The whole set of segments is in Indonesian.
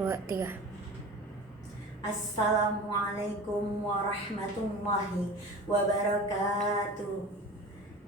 2, 3. Assalamualaikum warahmatullahi wabarakatuh.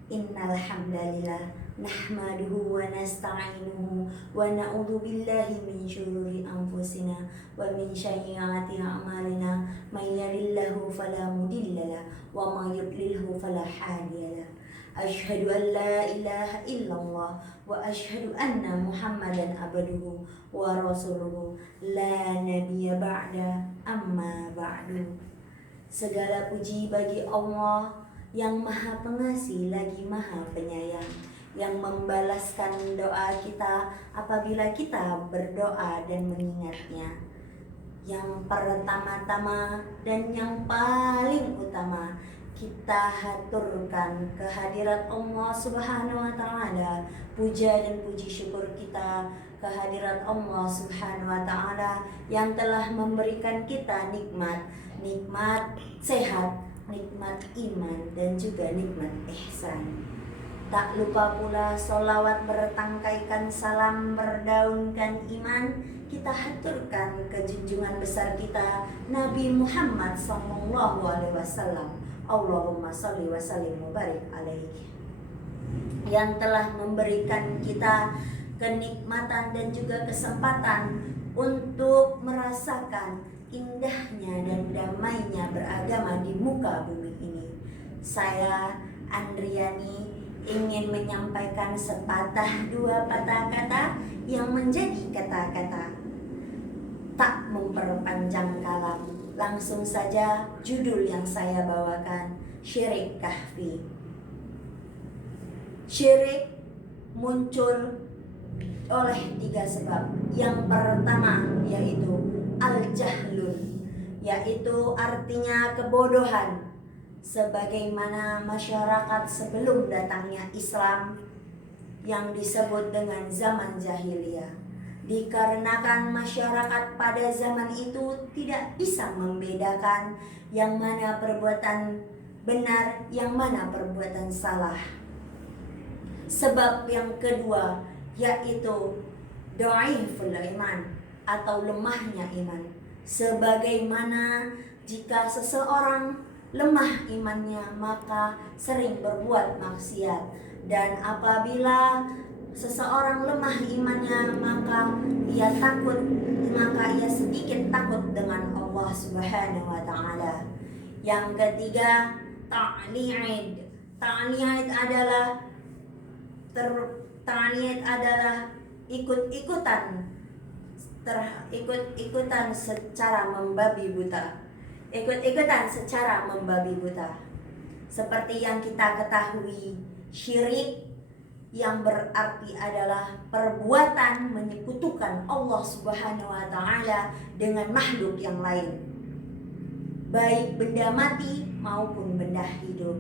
Innal hamdalillah nahmaduhu wa nasta'inuhu wa na'udzu billahi min syururi anfusina wa min sayyiati a'malina. May yahdihillahu fala mudhillalah wa may yudlilhu fala hadiyalah. Asyhadu an la ilaha illallah wa asyhadu anna Muhammadan abduhu wa rasuluhu la nabiyya ba'da amma ba'du. Segala puji bagi Allah yang Maha Pengasih lagi Maha Penyayang, yang membalaskan doa kita apabila kita berdoa dan mengingatnya. Yang pertama-tama dan yang paling utama, kita haturkan kehadirat Allah Subhanahu wa Ta'ala. Puja dan puji syukur kita kehadirat Allah Subhanahu wa Ta'ala yang telah memberikan kita nikmat sehat, nikmat iman, dan juga nikmat ihsan. Tak lupa pula sholawat bertangkaikan salam berdaunkan iman kita haturkan ke junjungan besar kita Nabi Muhammad SAW. Allahumma sholli wa sallim wa barik alaihi, yang telah memberikan kita kenikmatan dan juga kesempatan untuk merasakan indahnya dan damainya beragama di muka bumi ini. Saya Andriani ingin menyampaikan sepatah dua patah kata yang menjadi kata-kata. Tak memperpanjang kalam, langsung saja judul yang saya bawakan, Syirik Kahfi. Syirik muncul oleh 3 sebab. Yang pertama yaitu al-jahlun, yaitu artinya kebodohan. Sebagaimana masyarakat sebelum datangnya Islam yang disebut dengan zaman jahiliyah. Dikarenakan masyarakat pada zaman itu tidak bisa membedakan yang mana perbuatan benar, yang mana perbuatan salah. Sebab yang kedua yaitu dhaiful iman atau lemahnya iman. Sebagaimana jika seseorang lemah imannya maka sering berbuat maksiat, dan apabila seseorang lemah imannya maka ia sedikit takut dengan Allah Subhanahu wa Ta'ala. Yang ketiga ta'lid. Ta'lid adalah ikut-ikutan secara membabi buta. Seperti yang kita ketahui, syirik yang berarti adalah perbuatan menyekutukan Allah Subhanahu wa Ta'ala dengan makhluk yang lain, baik benda mati maupun benda hidup.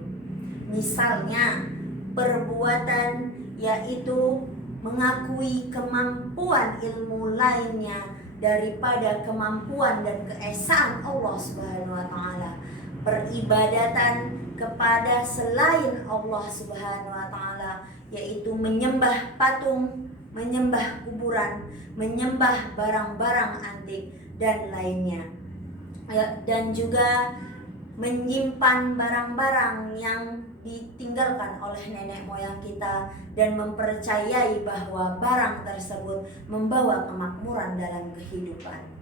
Misalnya perbuatan yaitu mengakui kemampuan ilmu lainnya daripada kemampuan dan keesaan Allah Subhanahu wa Ta'ala. Peribadatan kepada selain Allah Subhanahu wa Ta'ala, yaitu menyembah patung, menyembah kuburan, menyembah barang-barang antik dan lainnya. Dan juga menyimpan barang-barang yang ditinggalkan oleh nenek moyang kita dan mempercayai bahwa barang tersebut membawa kemakmuran dalam kehidupan.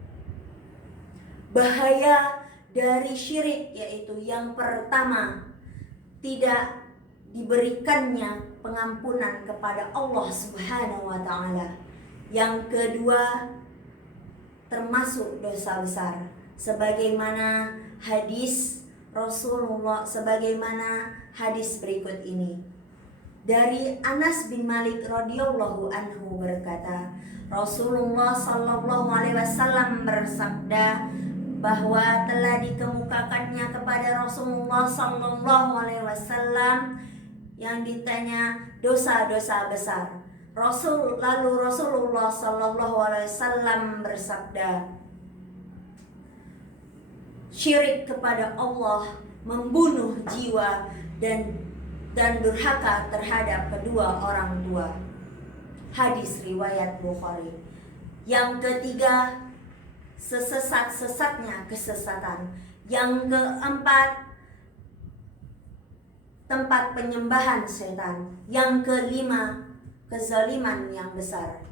Bahaya dari syirik yaitu yang pertama, tidak diberikannya pengampunan kepada Allah Subhanahu wa Ta'ala. Yang kedua, termasuk dosa besar, sebagaimana hadis Rasulullah, sebagaimana hadis berikut ini. Dari Anas bin Malik radhiyallahu anhu berkata, Rasulullah sallallahu alaihi wasallam bersabda bahwa telah dikemukakannya kepada Rasulullah sallallahu alaihi wasallam yang ditanya dosa-dosa besar. Lalu Rasulullah sallallahu alaihi wasallam bersabda, syirik kepada Allah, membunuh jiwa, dan durhaka terhadap kedua orang tua. Hadis riwayat Bukhari. Yang ketiga, sesat-sesatnya kesesatan. Yang keempat, tempat penyembahan setan. Yang kelima, kezaliman yang besar.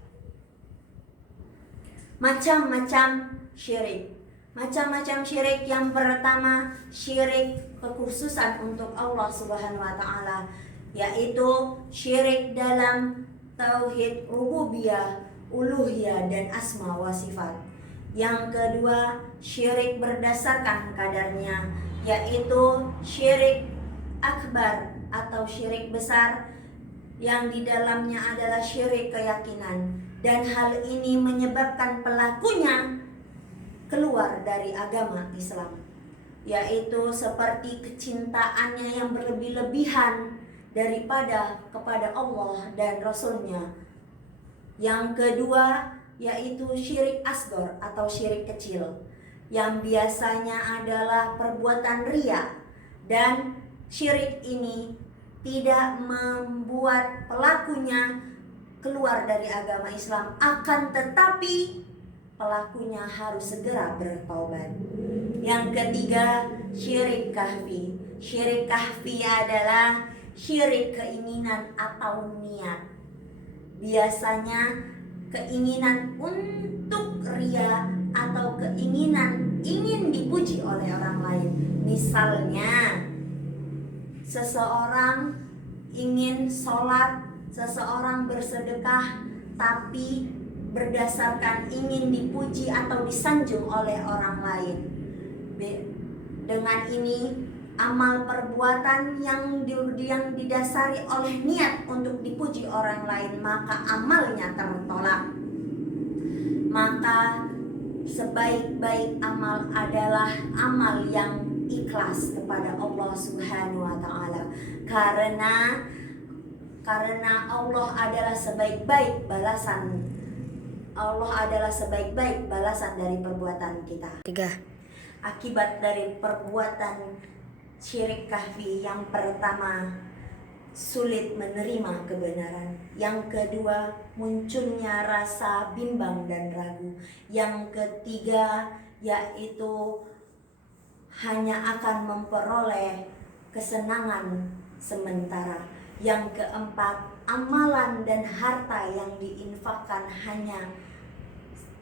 Macam-macam syirik. Macam-macam syirik. Yang pertama, syirik kekhususan untuk Allah Subhanahu wa taala, yaitu syirik dalam tauhid rububiyah, uluhiyah dan asma wa sifat. Yang kedua, syirik berdasarkan kadarnya, yaitu syirik akbar atau syirik besar yang di dalamnya adalah syirik keyakinan, dan hal ini menyebabkan pelakunya keluar dari agama Islam, yaitu seperti kecintaannya yang berlebih-lebihan daripada kepada Allah dan Rasulnya. Yang kedua, yaitu syirik asghar atau syirik kecil, yang biasanya adalah perbuatan riya, dan syirik ini tidak membuat pelakunya keluar dari agama Islam, akan tetapi pelakunya harus segera bertaubat. Yang ketiga, syirik kahfi. Syirik kahfi adalah syirik keinginan atau niat. Biasanya keinginan untuk ria atau keinginan ingin dipuji oleh orang lain. Misalnya, seseorang ingin sholat, seseorang bersedekah, tapi berdasarkan ingin dipuji atau disanjung oleh orang lain. Dengan ini, amal perbuatan yang didasari oleh niat untuk dipuji orang lain, maka amalnya tertolak. Maka sebaik-baik amal adalah amal yang ikhlas kepada Allah Subhanahu wa taala, karena Allah adalah sebaik-baik balasan. Allah adalah sebaik-baik balasan dari perbuatan kita. 3. Akibat dari perbuatan syirik kahfi, yang pertama, sulit menerima kebenaran. Yang kedua, munculnya rasa bimbang dan ragu. Yang ketiga, yaitu hanya akan memperoleh kesenangan sementara. Yang keempat, amalan dan harta yang diinfakkan hanya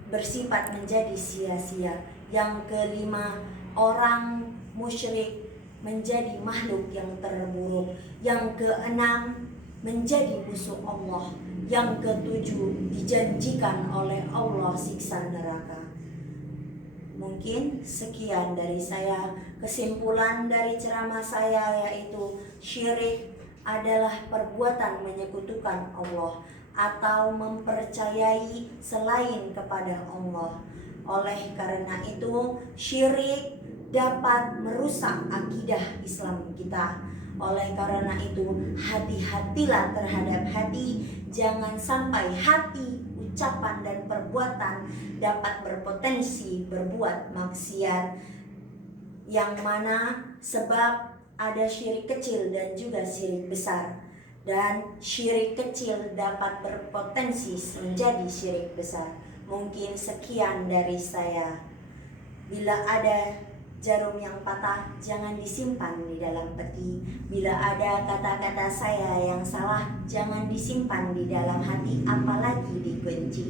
bersifat menjadi sia-sia. Yang kelima, orang musyrik menjadi makhluk yang terburuk. Yang keenam, menjadi musuh Allah. Yang ketujuh, dijanjikan oleh Allah siksa neraka. Mungkin sekian dari saya. Kesimpulan dari ceramah saya yaitu syirik adalah perbuatan menyekutukan Allah atau mempercayai selain kepada Allah. Oleh karena itu, syirik dapat merusak akidah Islam kita. Oleh karena itu, hati-hatilah terhadap hati. Jangan sampai hati, ucapan dan perbuatan dapat berpotensi berbuat maksiat, yang mana sebab ada syirik kecil dan juga syirik besar, dan syirik kecil dapat berpotensi menjadi syirik besar. Mungkin sekian dari saya. Bila ada jarum yang patah, jangan disimpan di dalam peti. Bila ada kata-kata saya yang salah, jangan disimpan di dalam hati, apalagi dibenci.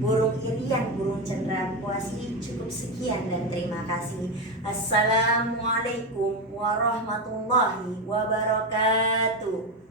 Burung irian, burung cendrawasih. Cukup sekian dan terima kasih. Assalamualaikum warahmatullahi wabarakatuh.